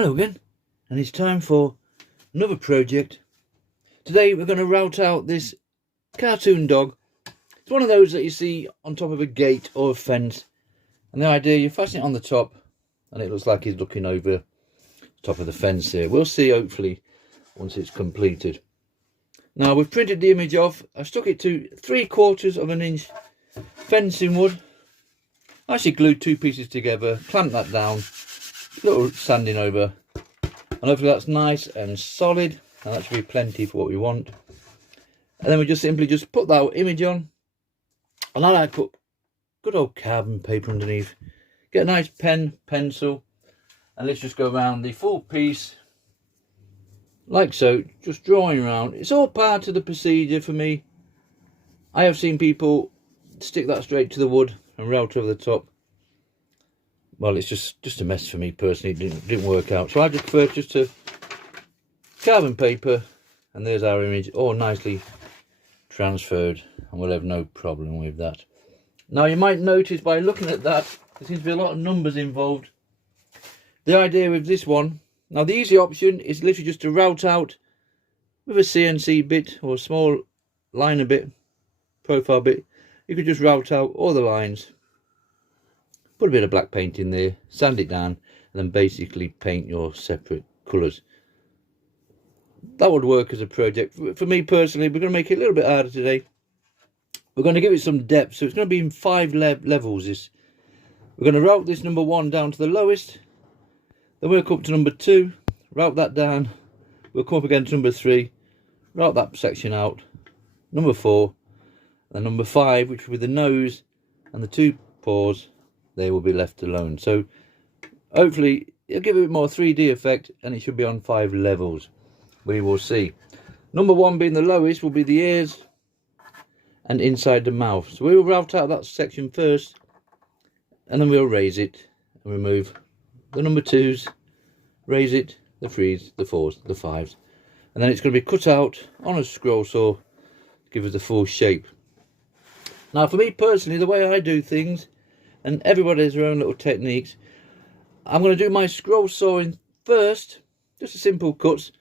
Hello again, and it's time for another project. Today we're going to route out this cartoon dog. It's one of those that you see on top of a gate or a fence, and the idea, you fasten it on the top and it looks like he's looking over the top of the fence here. We'll see hopefully once it's completed. Now we've printed the image off. I stuck it to 3/4 of an inch fencing wood. I actually glued 2 pieces together, clamped that down, a little sanding over, and hopefully that's nice and solid, and that should be plenty for what we want. And then we just simply put that image on, and I like to put good old carbon paper underneath. Get a nice pen, pencil, and let's just go around the full piece like so, just drawing around. It's all part of the procedure for me. I have seen people stick that straight to the wood and route over the top. Well, it's just a mess for me personally. It didn't work out, so I just prefer just to carbon paper, and there's our image all nicely transferred, and we'll have no problem with that. Now you might notice by looking at that, there seems to be a lot of numbers involved. The idea with this one, now the easy option is literally just to route out with a CNC bit or a small liner bit, profile bit. You could just route out all the lines, put a bit of black paint in there, sand it down, and then basically paint your separate colours. That would work as a project. For me personally, we're going to make it a little bit harder today. We're going to give it some depth, so it's going to be in 5 levels. We're going to route this number 1 down to the lowest, then we'll come up to number 2, route that down, we'll come up again to number 3, route that section out, number 4, and number 5, which will be the nose and the 2 paws, they will be left alone. So hopefully it'll give it a bit more 3D effect, and it should be on 5 levels. We will see. Number 1 being the lowest will be the ears and inside the mouth. So we will route out that section first, and then we'll raise it and remove the number 2s, raise it, the 3s, the 4s, the 5s, and then it's going to be cut out on a scroll saw to give it the full shape. Now for me personally, the way I do things, and everybody has their own little techniques, I'm going to do my scroll sawing first, just a simple cuts,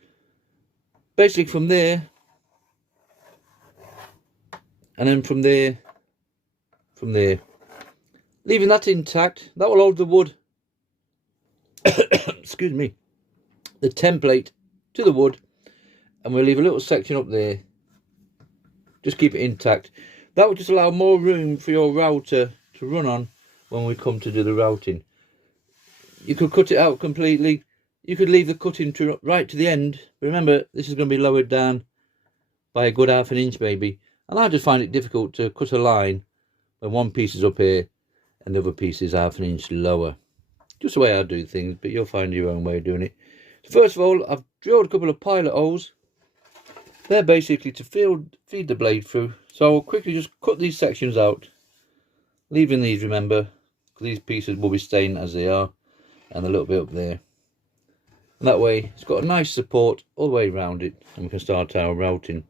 basically from there, and then from there, leaving that intact. That will hold the wood, excuse me, the template to the wood, and we'll leave a little section up there, just keep it intact. That will just allow more room for your router to run on when we come to do the routing. You could cut it out completely, you could leave the cutting right to the end, but remember this is going to be lowered down by a good 1/2 inch maybe, and I just find it difficult to cut a line when one piece is up here and the other piece is 1/2 inch lower. Just the way I do things, but you'll find your own way of doing it. So first of all, I've drilled a couple of pilot holes. They're basically to feed the blade through, so I'll quickly just cut these sections out, leaving these, remember, because these pieces will be staying as they are, and a little bit up there. And that way it's got a nice support all the way around it, and we can start our routing.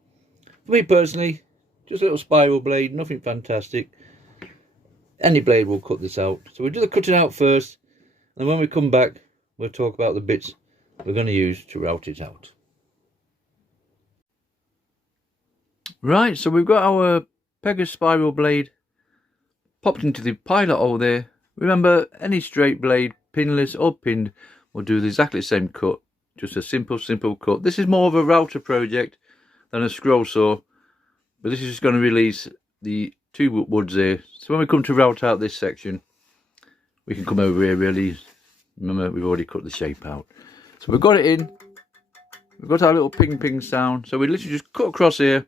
For me personally, just a little spiral blade, nothing fantastic. Any blade will cut this out. So we'll do the cutting out first, and when we come back we'll talk about the bits we're going to use to route it out. Right, so we've got our pegas spiral blade popped into the pilot hole there. Remember, any straight blade, pinless or pinned, will do exactly the same cut. Just a simple cut. This is more of a router project than a scroll saw, but this is just going to release the 2 woods there. So when we come to route out this section, we can come over here really. Remember, we've already cut the shape out. So we've got it in. We've got our little ping ping sound. So we literally just cut across here.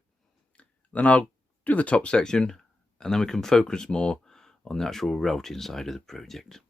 Then I'll do the top section, and then we can focus more on the actual routing side of the project.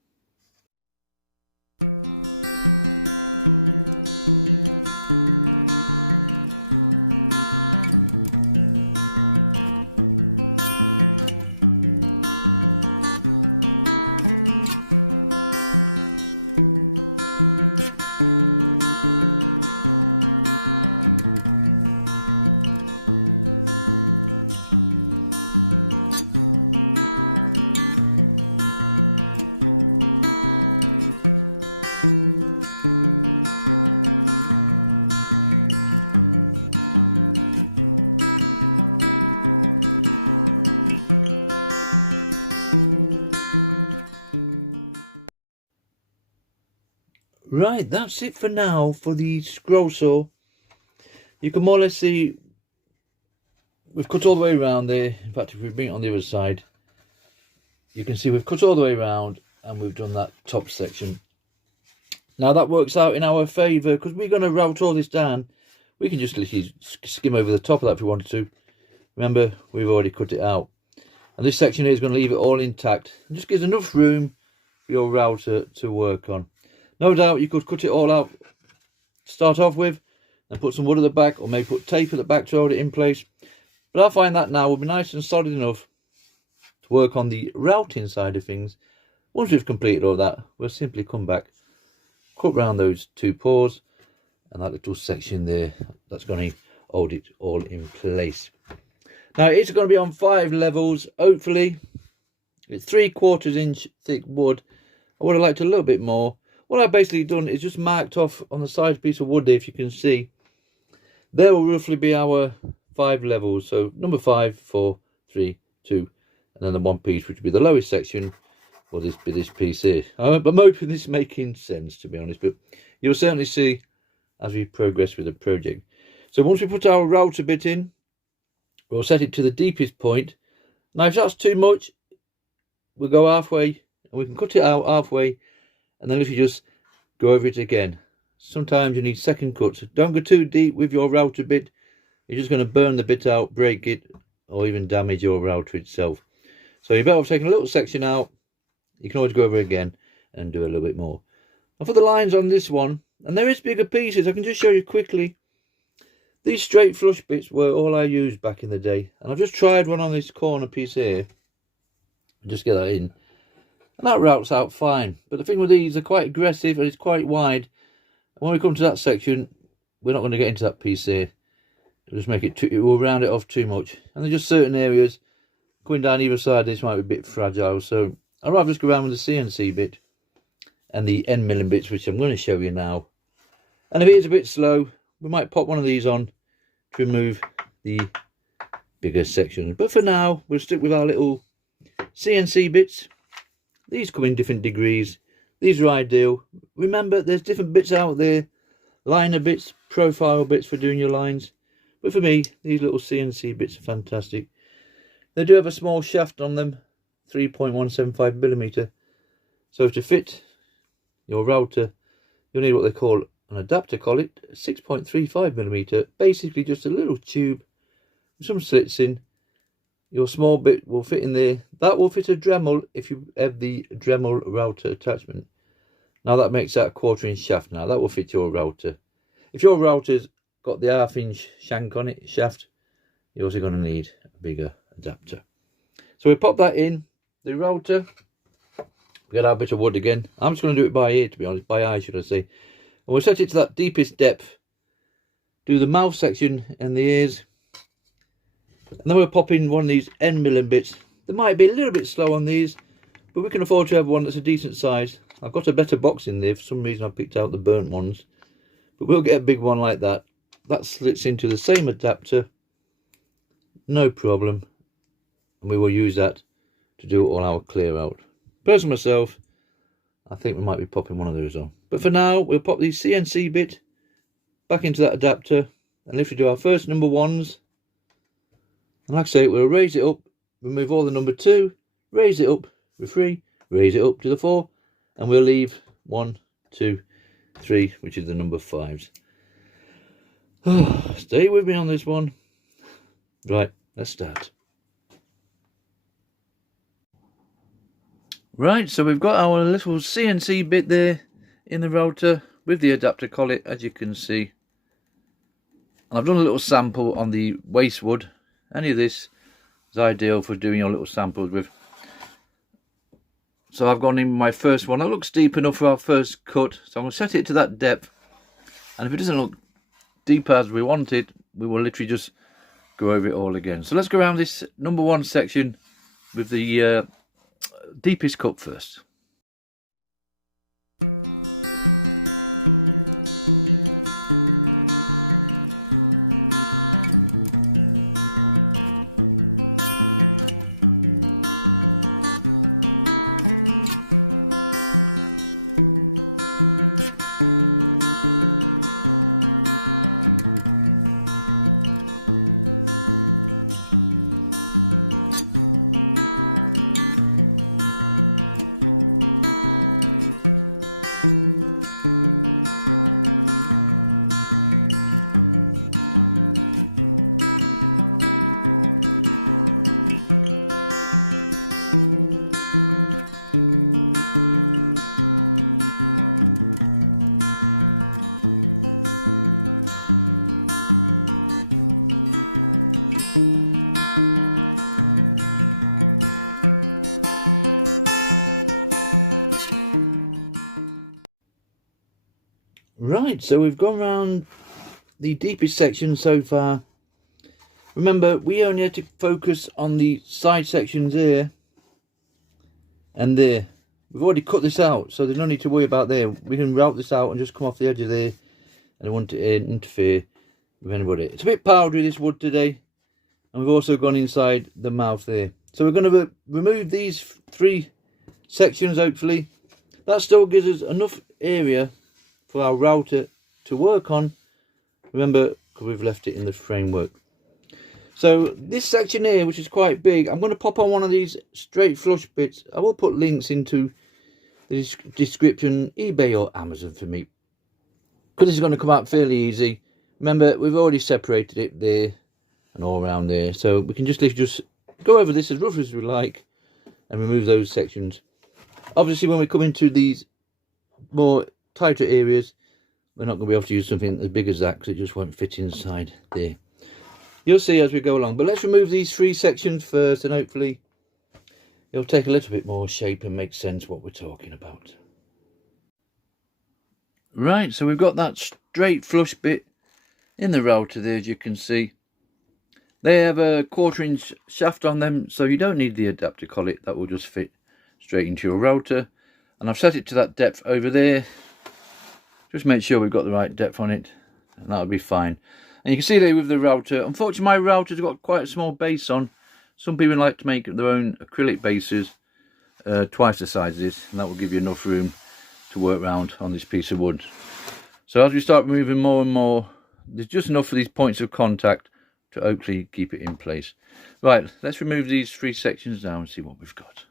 Right, that's it for now for the scroll saw. You can more or less see we've cut all the way around there. In fact, if we bring it on the other side, you can see we've cut all the way around and we've done that top section. Now that works out in our favour because we're going to route all this down. We can just literally skim over the top of that if we wanted to. Remember, we've already cut it out. And this section here is going to leave it all intact. It just gives enough room for your router to work on. No doubt you could cut it all out to start off with and put some wood at the back, or maybe put tape at the back to hold it in place. But I find that now will be nice and solid enough to work on the routing side of things. Once we've completed all that, we'll simply come back, cut round those two paws and that little section there. That's going to hold it all in place. Now it's going to be on 5 levels, hopefully. It's 3/4 inch thick wood. I would have liked a little bit more. What I've basically done is just marked off on the side piece of wood there, if you can see. There will roughly be our 5 levels. So number 5, 4, 3, 2, and then the one piece which would be the lowest section will be this piece here. I'm hoping this is making sense, to be honest, but you'll certainly see as we progress with the project. So once we put our router bit in, we'll set it to the deepest point. Now if that's too much, we'll go halfway and we can cut it out halfway, and then if you just go over it again. Sometimes you need second cuts. Don't go too deep with your router bit. You're just going to burn the bit out, break it, or even damage your router itself. So you're better off taking a little section out. You can always go over again and do a little bit more. And for the lines on this one, and there is bigger pieces, I can just show you quickly. These straight flush bits were all I used back in the day, and I've just tried one on this corner piece here. Just get that in, and that routes out fine. But the thing with these, they're quite aggressive and it's quite wide. And when we come to that section, we're not going to get into that piece here. It'll just make it it will round it off too much. And there's just certain areas going down either side. This might be a bit fragile, so I'd rather just go around with the CNC bit and the end milling bits, which I'm going to show you now. And if it is a bit slow, we might pop one of these on to remove the bigger sections. But for now, we'll stick with our little CNC bits. These come in different degrees. These are ideal. Remember, there's different bits out there. Liner bits, profile bits for doing your lines. But for me, these little CNC bits are fantastic. They do have a small shaft on them, 3.175mm. So to fit your router, you'll need what they call an adapter collet, 6.35mm. Basically just a little tube with some slits in. Your small bit will fit in there. That will fit a Dremel if you have the Dremel router attachment. Now that makes that a 1/4 inch shaft. Now that will fit your router. If your router's got the 1/2 inch shank on it, shaft, you're also going to need a bigger adapter. So we pop that in the router. We get our bit of wood again. I'm just going to do it by ear, to be honest, by eye should I say. And we'll set it to that deepest depth. Do the mouth section and the ears. And then we'll pop in one of these end milling bits. They might be a little bit slow on these, but we can afford to have one that's a decent size. I've got a better box in there. For some reason I picked out the burnt ones. But we'll get a big one like that. That slits into the same adapter. No problem. And we will use that to do all our clear out. Personally myself, I think we might be popping one of those on. But for now, we'll pop the CNC bit back into that adapter. And if we do our first number 1s, and like I say, we'll raise it up, remove all the number 2, raise it up with 3, raise it up to the 4, and we'll leave 1, 2, 3, which is the number 5s. Stay with me on this one. Right, let's start. Right, so we've got our little CNC bit there in the router with the adapter collet, as you can see. And I've done a little sample on the waste wood. Any of this is ideal for doing your little samples with. So I've gone in my first one. That looks deep enough for our first cut. So I'm going to set it to that depth. And if it doesn't look deep as we want it, we will literally just go over it all again. So let's go around this number 1 section with the deepest cut first. Right, so we've gone round the deepest section so far. Remember, we only had to focus on the side sections here and there. We've already cut this out, so there's no need to worry about there. We can route this out and just come off the edge of there. I don't want it to interfere with anybody. It's a bit powdery, this wood today, and we've also gone inside the mouth there. So we're going to remove these 3 sections, hopefully. That still gives us enough area for our router to work on. Remember, because we've left it in the framework. So this section here, which is quite big, I'm going to pop on one of these straight flush bits. I will put links into the description, eBay or Amazon for me, because it's going to come out fairly easy. Remember, we've already separated it there and all around there, so we can just go over this as rough as we like and remove those sections. Obviously, when we come into these more tighter areas, we're not going to be able to use something as big as that, because it just won't fit inside there. You'll see as we go along, but let's remove these 3 sections first, and hopefully it'll take a little bit more shape and make sense what we're talking about. Right, so we've got that straight flush bit in the router there, as you can see. They have a 1/4 inch shaft on them, so you don't need the adapter collet. That will just fit straight into your router. And I've set it to that depth over there. Just make sure we've got the right depth on it, and that'll be fine. And you can see there with the router, unfortunately my router's got quite a small base on. Some people like to make their own acrylic bases, twice the size of this, and that will give you enough room to work around on this piece of wood. So as we start moving more and more, there's just enough for these points of contact to hopefully keep it in place. Right, let's remove these 3 sections now and see what we've got.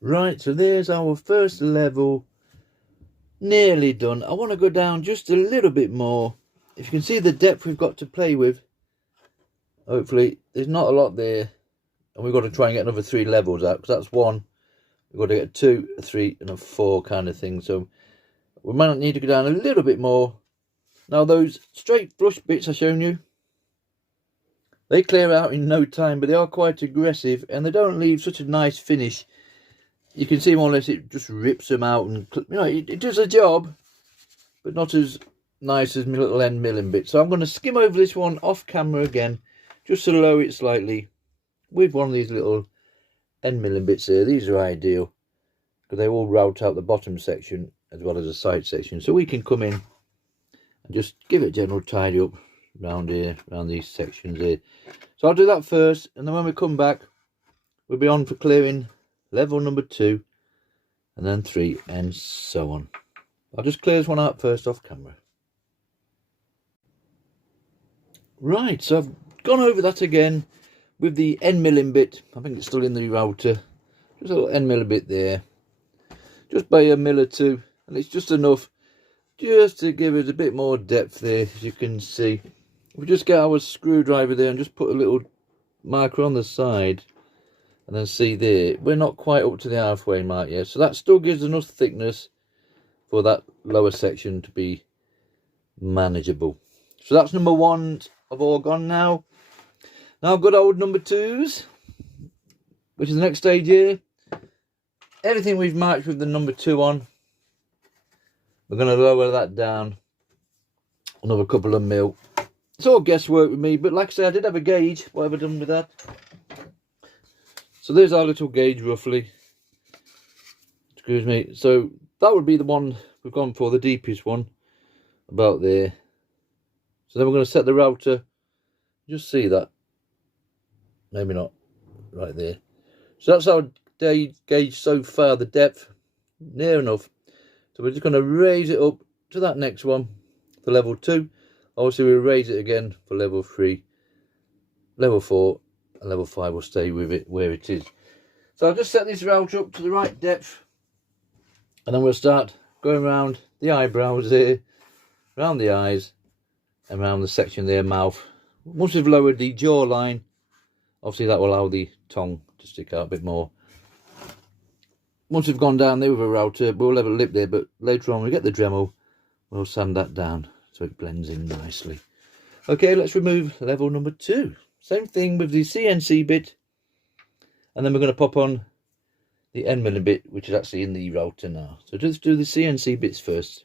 Right, so there's our first level, nearly done. I want to go down just a little bit more. If you can see the depth we've got to play with, hopefully there's not a lot there, and we've got to try and get another 3 levels out, because that's 1. We've got to get a 2, a 3 and a 4 kind of thing, so we might need to go down a little bit more. Now those straight flush bits I've shown you, they clear out in no time, but they are quite aggressive and they don't leave such a nice finish. You can see more or less it just rips them out, and you know, it does a job, but not as nice as my little end milling bit. So I'm going to skim over this one off camera again, just to lower it slightly with one of these little end milling bits here. These are ideal because they all route out the bottom section as well as the side section, so we can come in and just give it a general tidy up around here, around these sections here. So I'll do that first, and then when we come back we'll be on for clearing level number 2 and then 3 and so on. I'll just clear this one out first off camera. Right, so I've gone over that again with the end milling bit. I think it's still in the router. Just a little end milling bit there, just by a mill or 2, and it's just enough just to give us a bit more depth there. As you can see, we just get our screwdriver there and just put a little marker on the side, and then see there, we're not quite up to the halfway mark yet, so that still gives enough thickness for that lower section to be manageable. So that's number 1's have all gone now. Now good old number 2's, which is the next stage here. Everything we've marked with the number 2 on, we're going to lower that down another couple of mil. It's all guesswork with me, but like I said, I did have a gauge. What have I done with that? So there's our little gauge roughly. Excuse me. So that would be the one we've gone for, the deepest one, about there. So then we're going to set the router. Just see that. Maybe not. Right there. So that's our gauge so far, the depth. Near enough. So we're just going to raise it up to that next one for level 2. Obviously we'll raise it again for level 3. Level 4 and level 5 will stay with it where it is. So I've just set this router up to the right depth. And then we'll start going around the eyebrows here, around the eyes, and around the section there, mouth. Once we've lowered the jawline, obviously that will allow the tongue to stick out a bit more. Once we've gone down there with a router, we'll have a lip there, but later on we get the Dremel, we'll sand that down so it blends in nicely. Okay, let's remove level number 2. Same thing with the CNC bit, and then we're going to pop on the end milling bit, which is actually in the router now. So just do the CNC bits first.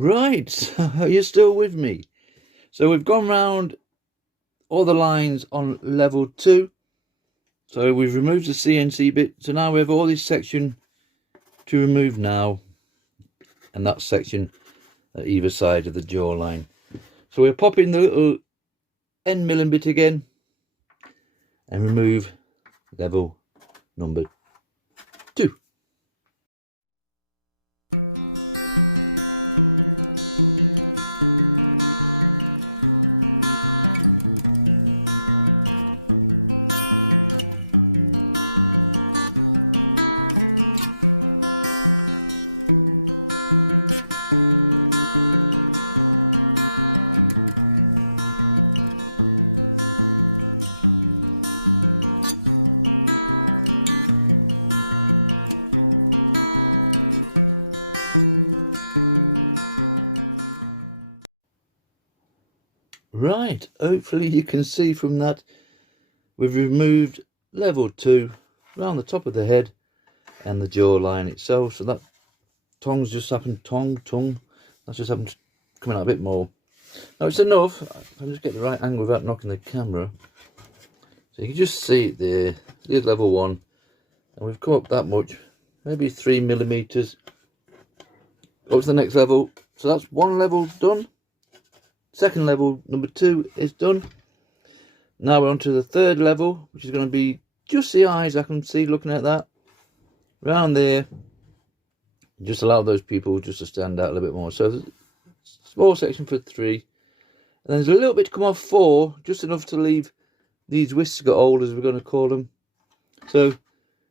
Right, you're still with me. So we've gone round all the lines on level 2. So we've removed the CNC bit. So now we have all this section to remove now, and that section at either side of the jawline. So we'll pop in the little end milling bit again and remove level number 2. Right, hopefully you can see from that we've removed level 2 around the top of the head and the jawline itself. So that tongue's just happened, tongue, that's just happened coming out a bit more. Now it's enough, if I just get the right angle without knocking the camera. So you can just see it there, here's level 1, and we've come up that much, maybe 3mm, up to the next level. So that's one level done. Second level, number 2, is done. Now we're on to the third level, which is going to be just the eyes. I can see looking at that. Around there. Just allow those people just to stand out a little bit more. So there's a small section for 3. And there's a little bit to come off 4, just enough to leave these whisker holders, we're going to call them. So,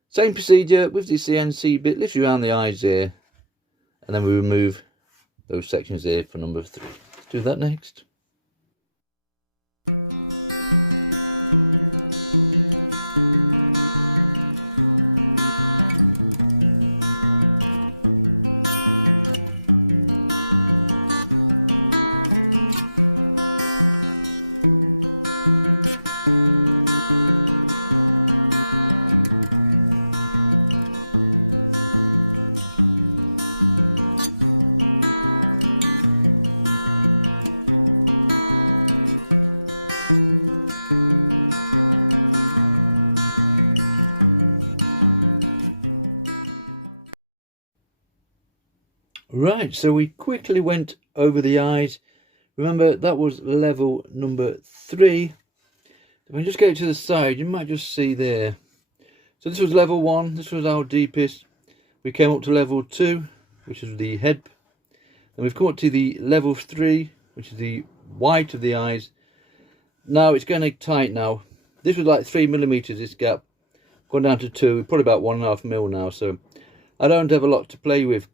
same procedure with the CNC bit, literally around the eyes there. And then we remove those sections there for number 3. Do that next. Right, so we quickly went over the eyes. Remember, that was level number 3. If I just get it to the side, you might just see there. So this was level 1, this was our deepest. We came up to level 2, which is the head. And we've come up to the level 3, which is the white of the eyes. Now it's getting tight now. This was like 3mm, this gap. Gone down to 2, probably about 1.5mm now. So I don't have a lot to play with.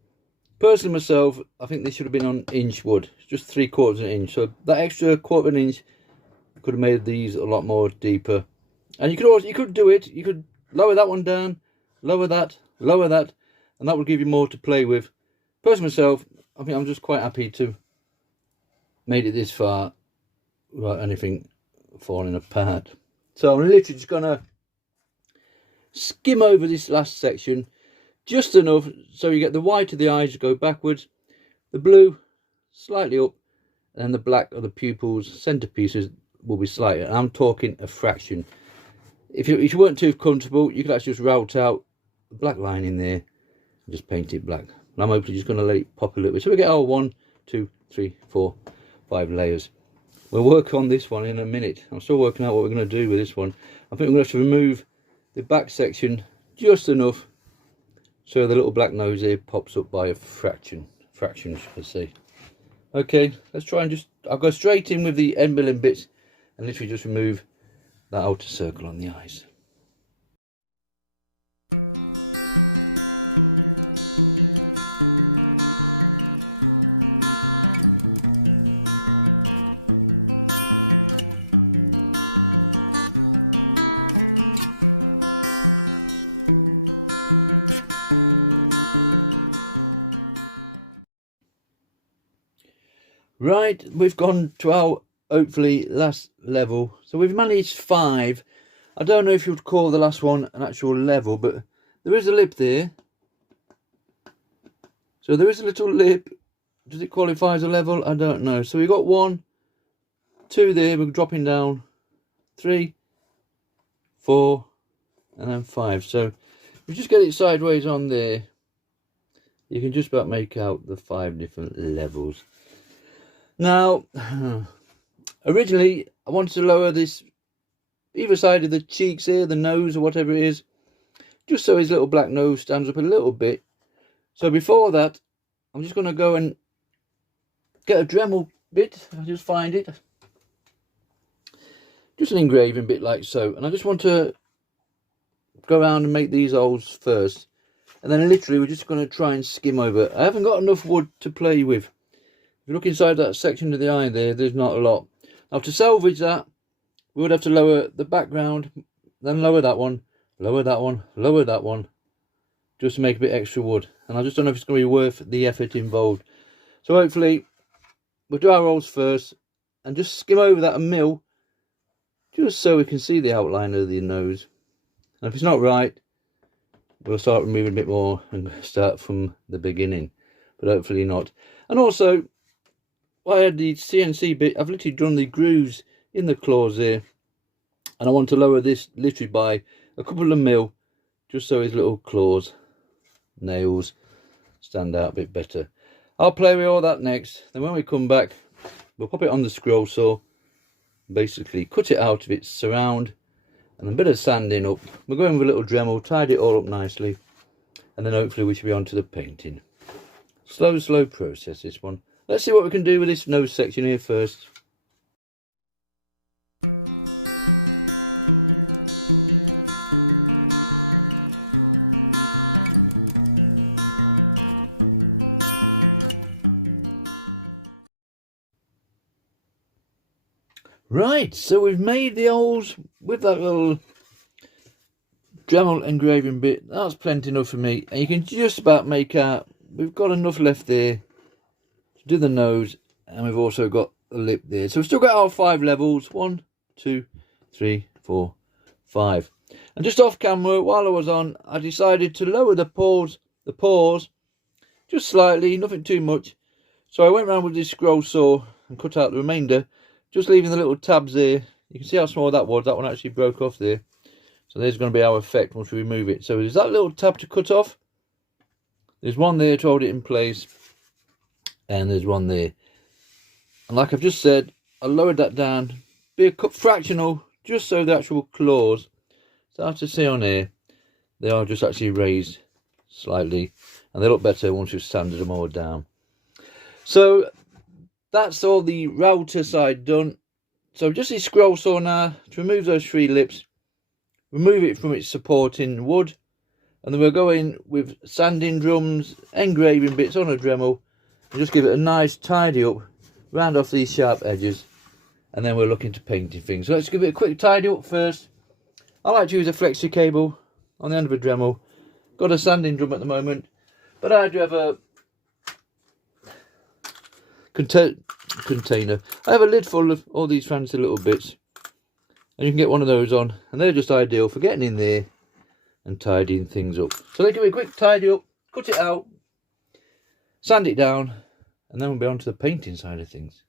Personally myself, I think this should have been on inch wood. It's just 3/4 of an inch. So that extra 1/4 of an inch could have made these a lot more deeper. And you could do it. You could lower that one down, lower that, and that would give you more to play with. Personally myself, I think I'm just quite happy to made it this far without anything falling apart. So I'm literally just gonna skim over this last section just enough so you get the white of the eyes go backwards, the blue slightly up, and then the black of the pupils, centerpieces, will be slightly, and I'm talking a fraction. If you weren't too comfortable, you could actually just route out the black line in there and just paint it black. And I'm hopefully just going to let it pop a little bit. So we get our 1, 2, 3, 4, 5 layers. We'll work on this one in a minute. I'm still working out what we're going to do with this one. I think we're going to have to remove the back section just enough so the little black nose here pops up by a fraction, let's see. Okay, let's try and just, I'll go straight in with the end milling bits and literally just remove that outer circle on the eyes. Right, we've gone to our hopefully last level. So we've managed 5. I don't know if you would call the last one an actual level, but there is a lip there. So there is a little lip. Does it qualify as a level? I don't know. So we've got 1, 2 there, we're dropping down 3, 4, and then 5. So if you just get it sideways on there, you can just about make out the 5 different levels. Now, originally I wanted to lower this either side of the cheeks here, the nose or whatever it is, just so his little black nose stands up a little bit. So before that, I'm just going to go and get a Dremel bit. I'll just find it. Just an engraving bit like so. And I just want to go around and make these holes first. And then literally we're just going to try and skim over. I haven't got enough wood to play with. If you look inside that section of the eye there, there's not a lot. Now to salvage that, we would have to lower the background, then lower that one, lower that one, lower that one, just to make a bit extra wood. And I just don't know if it's going to be worth the effort involved. So hopefully we'll do our holes first and just skim over that a mill, just so we can see the outline of the nose. And if it's not right, we'll start removing a bit more and start from the beginning, but hopefully not. And also, I had the CNC bit, I've literally done the grooves in the claws here, and I want to lower this literally by a couple of mil, just so his little claws, nails stand out a bit better. I'll play with all that next. Then when we come back, we'll pop it on the scroll saw, basically cut it out of its surround, and a bit of sanding up. We'll go in with a little Dremel, tidy it all up nicely, and then hopefully we should be on to the painting. Slow process, this one. Let's see what we can do with this nose section here first. Right, so we've made the holes with that little Dremel engraving bit. That's plenty enough for me, and you can just about make out we've got enough left there to do the nose, and we've also got the lip there. So we've still got our 5 levels, 1, 2, 3, 4, 5. And just off camera, while I was on, I decided to lower the pores just slightly, nothing too much. So I went around with this scroll saw and cut out the remainder, just leaving the little tabs there. You can see how small that was. That one actually broke off there. So there's going to be our effect once we remove it. So there's that little tab to cut off. There's one there to hold it in place. and there's one there. And like I've just said, I lowered that down, be a fractional, just so the actual claws start to see on here. They are just actually raised slightly, and they look better once we've sanded them all down. So that's all the router side done. So just this scroll saw now to remove those 3 lips, remove it from its supporting wood, and then we'll go in with sanding drums, engraving bits on a Dremel, and just give it a nice tidy up, round off these sharp edges, and then we're looking to painting things. So let's give it a quick tidy up first. I like to use a flexi cable on the end of a Dremel. Got a sanding drum at the moment, but I do have a container. I have a lid full of all these fancy little bits, and you can get one of those on, and they're just ideal for getting in there and tidying things up. So let's give it a quick tidy up, cut it out, sand it down, and then we'll be on to the painting side of things.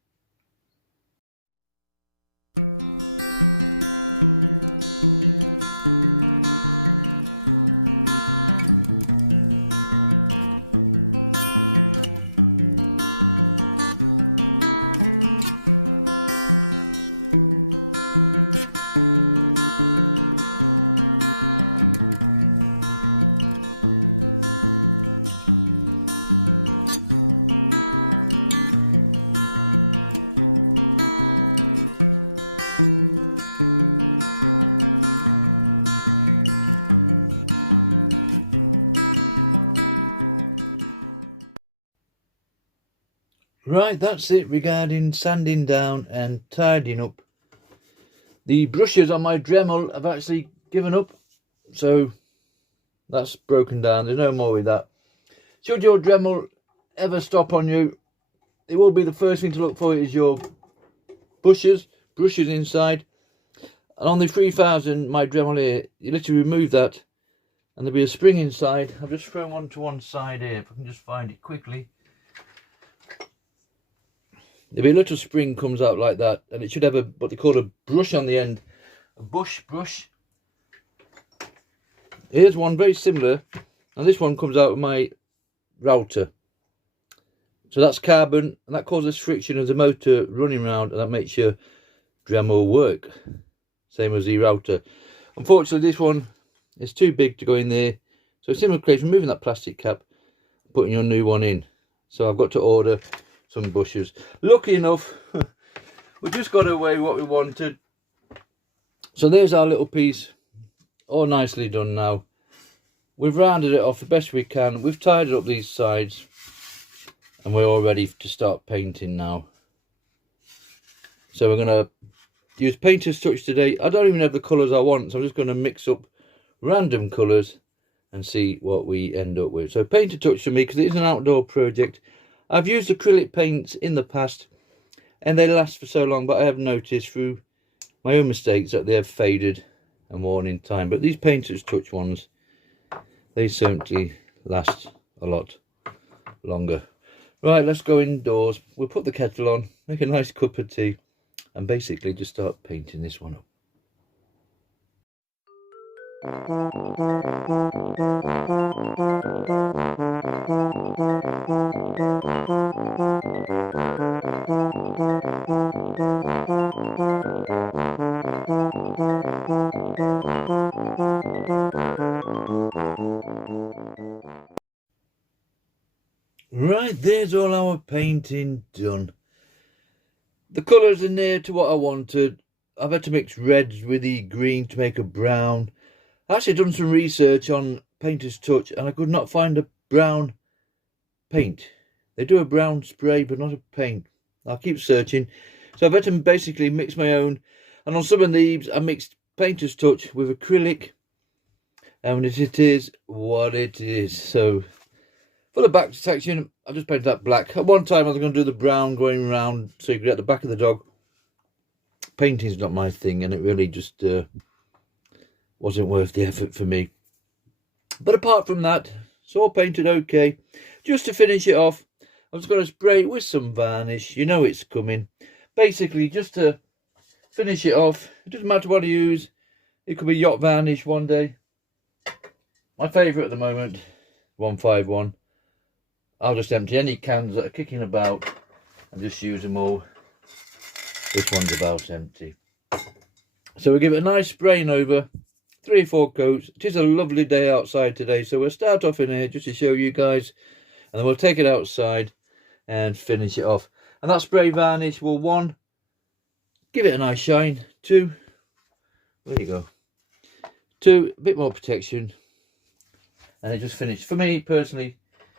Right, that's it regarding sanding down and tidying up. The brushes on my Dremel have actually given up, so that's broken down. There's no more with that. Should your Dremel ever stop on you, it will be the first thing to look for is your brushes inside. And on the 3000, my Dremel here, you literally remove that and there'll be a spring inside. I've just thrown one to one side here, if I can just find it quickly. There'll be a little spring comes out like that, and it should have a what they call a brush on the end, a bush brush. Here's one very similar, and this one comes out of my router. So that's carbon, and that causes friction as the motor running around, and that makes your Dremel work. Same as the router. Unfortunately, this one is too big to go in there. So similar case, removing that plastic cap, putting your new one in. So I've got to order some bushes. Lucky enough, we just got away what we wanted. So there's our little piece, all nicely done now. We've rounded it off the best we can. We've tidied up these sides, and we're all ready to start painting now. So we're going to use Painter's Touch today. I don't even have the colours I want, so I'm just going to mix up random colours and see what we end up with. So Painter's Touch for me, because it is an outdoor project. I've used acrylic paints in the past and they last for so long, but I have noticed through my own mistakes that they have faded and worn in time. But these Painter's Touch ones, they certainly last a lot longer. Right, let's go indoors. We'll put the kettle on, make a nice cup of tea, and basically just start painting this one up. Right, there's all our painting done. The colours are near to what I wanted. I've had to mix reds with the green to make a brown. I actually done some research on Painter's Touch and I could not find a brown paint. They do a brown spray but not a paint. I'll keep searching. So I've had to basically mix my own, and on some of these I mixed Painter's Touch with acrylic, and it is what it is. So for the back section I'll just paint that black. At one time I was going to do the brown going around so you could get the back of the dog. Painting's not my thing, and it really just wasn't worth the effort for me. But apart from that, it's all painted okay. Just to finish it off, I'm just going to spray it with some varnish. You know it's coming. Basically, just to finish it off. It doesn't matter what I use. It could be yacht varnish one day. My favourite at the moment, 151. I'll just empty any cans that are kicking about and just use them all. This one's about empty. So we'll give it a nice spraying over, 3 or 4 coats. It is a lovely day outside today, so we'll start off in here just to show you guys, and then we'll take it outside and finish it off. And that spray varnish will, 1, give it a nice shine, 2, there you go, 2, a bit more protection, and it just finished. For me personally,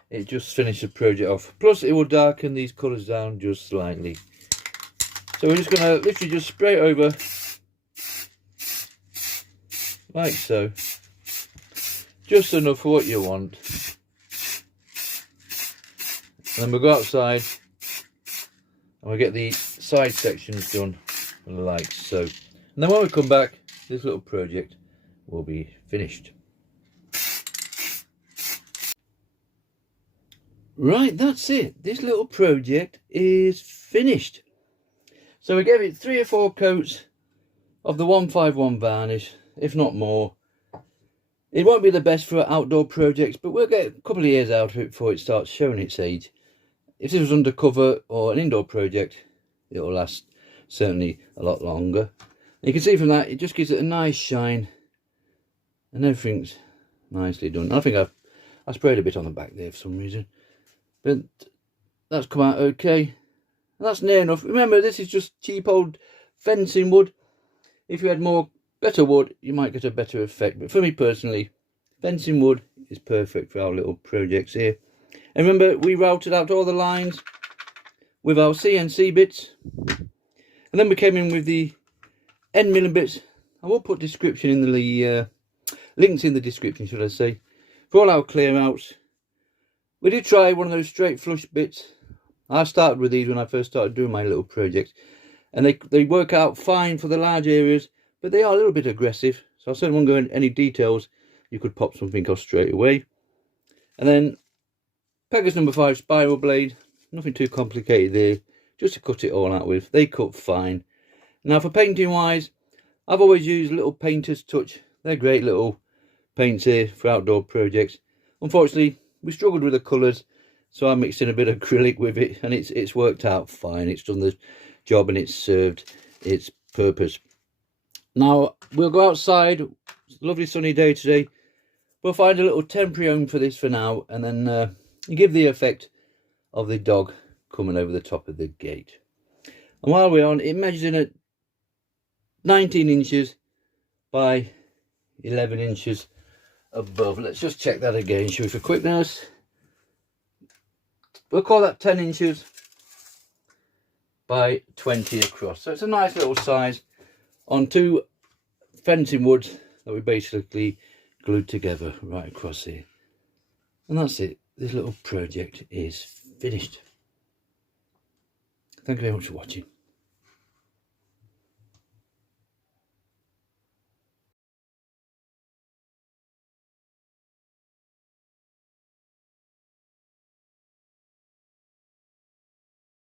it just finished the project off. Plus it will darken these colours down just slightly. So we're just going to literally just spray it over like so, just enough for what you want. And then we'll go outside and we'll get the side sections done like so. And then when we come back, this little project will be finished. Right, that's it. This little project is finished. So we gave it 3 or 4 coats of the 151 varnish, if not more. It won't be the best for outdoor projects, but we'll get a couple of years out of it before it starts showing its age. If this was undercover or an indoor project, it will last certainly a lot longer. And you can see from that, it just gives it a nice shine, and everything's nicely done. I think I sprayed a bit on the back there for some reason, but that's come out okay. And that's near enough. Remember, this is just cheap old fencing wood. If you had better wood, you might get a better effect. But for me personally, fencing wood is perfect for our little projects here. And remember, we routed out all the lines with our CNC bits. And then we came in with the end milling bits. I will put description in the links in the description, should I say, for all our clear outs. We did try one of those straight flush bits. I started with these when I first started doing my little project, and they work out fine for the large areas, but they are a little bit aggressive, so I certainly won't go into any details. You could pop something off straight away. And then Pegas number 5 spiral blade, nothing too complicated there, just to cut it all out with. They cut fine. Now for painting wise, I've always used little painter's touch. They're great little paints here for outdoor projects. Unfortunately, we struggled with the colours, so I mixed in a bit of acrylic with it, and it's worked out fine. It's done the job and it's served its purpose. Now we'll go outside. It's a lovely sunny day today. We'll find a little temporary home for this for now, and then give the effect of the dog coming over the top of the gate. And while we're on, it measures in at 19 inches by 11 inches above. Let's just check that again, shall we, for quickness. We'll call that 10 inches by 20 across. So it's a nice little size on 2 fencing woods that we basically glued together right across here. And that's it. This little project is finished. Thank you very much for watching.